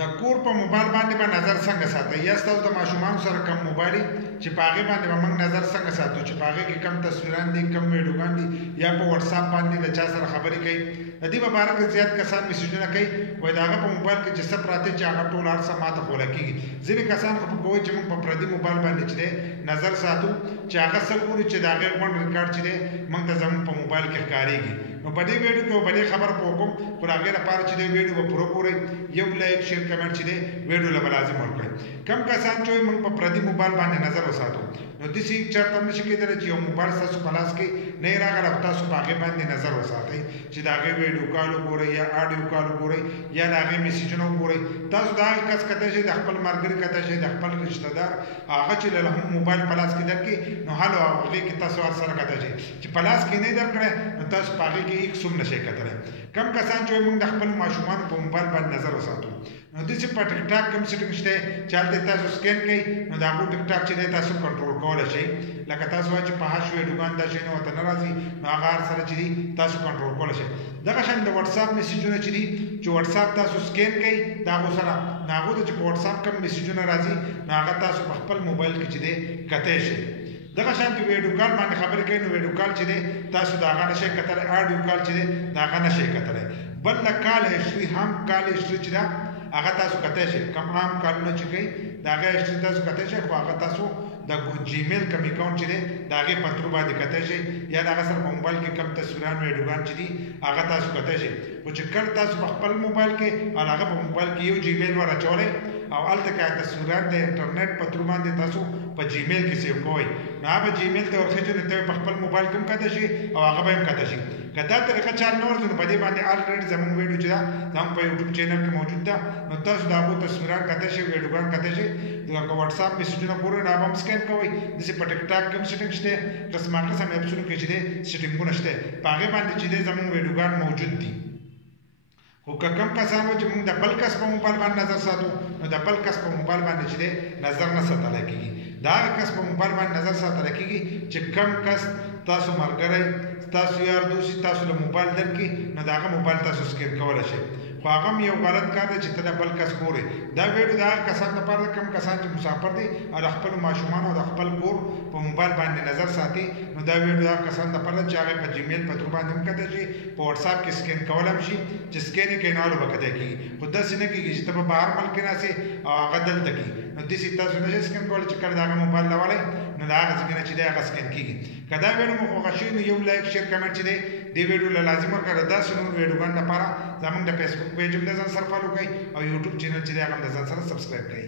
د کور په موبایل باندې به نظر څنګه ساتئ یا ستاسو د ماشومانو سره کم موبایل چې په هغې باندې به موږ نظر څنګه ساتو چې په هغې کې کم تصویران دي کم ویډیوګان دي یا په وټساپ باندې د چا سره خبرې کوي د دې په باره کې زیات کسان میسیجونه کوي وایي د هغه په موبایل کې چې څه پراته چې هغه ټول هر څه ماته خوله کېږي ځینې کسان خو کوي چې موږ په پردي موبایل باندې چې دی نظر ساتو چې هغه څه ګوري چې د هغې غونډ ریکارډ چې دی موږ ته زموږ په موبایل کې ښکارېږي نو په دې ویډیو کې په دې خبره پوه کوم خو د هغې لپاره چې دی ویډیو به پوره ګورئ یو لایک شیر کمنټ چې دی ویډیو له به لازم ورکړئ کم کسان چې وایي موږ په پردي موبایل باندې نظر وساتو نو داسې چېرته هم نشي کېدلی چې یو موبایل ستاسو په لاس کې نه یې راغلی او تاسو په هغې باندې نظر وساتئ چې د هغې ویډیو کال وګورئ یا آډیو کال وګورئ یا د هغې میسیجونه وګورئ تاسو د هغه کس کتلی شئ د خپل ملګري کتلی شئ د خپل رشته دار هغه چې له هم موبایل په لاس کې درکړي نو حال او هغې کې تاسو هر سره کتلی شئ چې په لاس کې نه یې درکړی نو تاسو په هغې کې هېڅ هم نشئ کتلی کم کسان چې وایي موږ د خپلو ماشومانو په موبایل باندې نظر وساتو نو داسې په ټیک ټاک کوم سیټینګ شته چې هلته تاسو سکین کوئ نو د هغو ټیک ټاک چې دی تاسو کنټرول کولی شئ لکه تاسو وایئ چې په هر ویډیوګان دا شی نه ورته نه راځي نو هغه هر سره چې دي تاسو کنټرول کولی شئ دغه شان د وټساپ میسیجونه چې دي چې وټساپ تاسو سکین کوئ د هغو سره نو هغو ته چې په وټساپ کوم میسیجونه راځي نو هغه تاسو په خپل موبایل کې چې دی کتی شئ دغه شان چې ویډیو کال باندې خبرې کوي نو ویډیو کال چې دی تاسو د هغه نشئ کتلی آډیو کال چې دی د هغه نشئ کتلی بل د کال هسټري هم کال هسټري چې ده هغه تاسو کتی شئ کم عام کالونه چې کوي د هغه هسټري تاسو کتی شئ خو هغه تاسو د جیمیل کم اکاونټ چې دی د هغې په ترو باندې کتی شئ یا د هغه سره په موبایل کې کم تصویران ویډیوګان چې دي هغه تاسو کتی شئ خو چې کله تاسو په خپل موبایل کې او هغه په موبایل کې یو جیمیل ور اچولی او هلته که تصویرات د انټرنیټ په ترو باندې تاسو په جیمیل کې سیو کوئ نو هغه جیمیل ته ورخېږي نو ته په خپل موبایل کې هم کتی شي او هغه به هم کتی شي که دا طریقه چا نه ورځي نو په دې باندې الریډي زموږ ویډیو چې ده زموږ په یوټیوب چینل کې موجود ده نو تاسو د هغو تصویران کتی شئ ویډیوګان کتی شئ که وټساپ میسیجونه ګورئ نو هغه هم سکین کوئ داسې په ټیک ټاک کې هم سیټینګ شته قسما قسم ایپسونو کې چې دی سیټینګونه شته په هغې باندې چې دی زموږ ویډیوګان موجود دي خو که کم کسان وایي چې موږ د بل کس په موبایل باندې نظر ساتو نو د بل کس په موبایل باندې چې دی نظر نه ساتلی کېږي د هغه کس په موبایل باندې نظر ساتلی کېږي چې کم کس تاسو ملګری تاسو یار دوست تاسو له موبایل درکړي نو د هغه موبایل تاسو سکین کولی شئ خو هغه هم یو غلط کار دی چې ته د بل کس ګورې دا ویډیو د هغه کسانو لپاره ده کم کسان چې مسافر دي او د خپلو ماشومانو او د خپل کور په موبایل باندې نظر ساتي نو دا ویډیو د هغه کسانو لپاره ده چې هغې په جیمیل په ترو باندې هم کتی شي په وټساپ کې سکین کولی هم شي چې سکین یې کوي نو هلو به کتی کېږي خو داسې نه کېږي چې ته په بهر ملک کې ناستې او هغه دلته کېږي نو داسې تاسو نشئ سکین کولی چې کله د هغه موبایل راولی نو د هغه ځای نه چې دی هغه سکین کېږي که دا ویډیو مو خوښه شوي نو یو لایک شیر کمنټ چې دی دې ویډیو له لازم ورکړه داسې نور ویډیوګانو لپاره زموږ د فیسبوک پیج هم د ځان سره فالو کړئ او یوټیوب چینل چې دی هغه هم د ځان سره سبسکرایب کړئ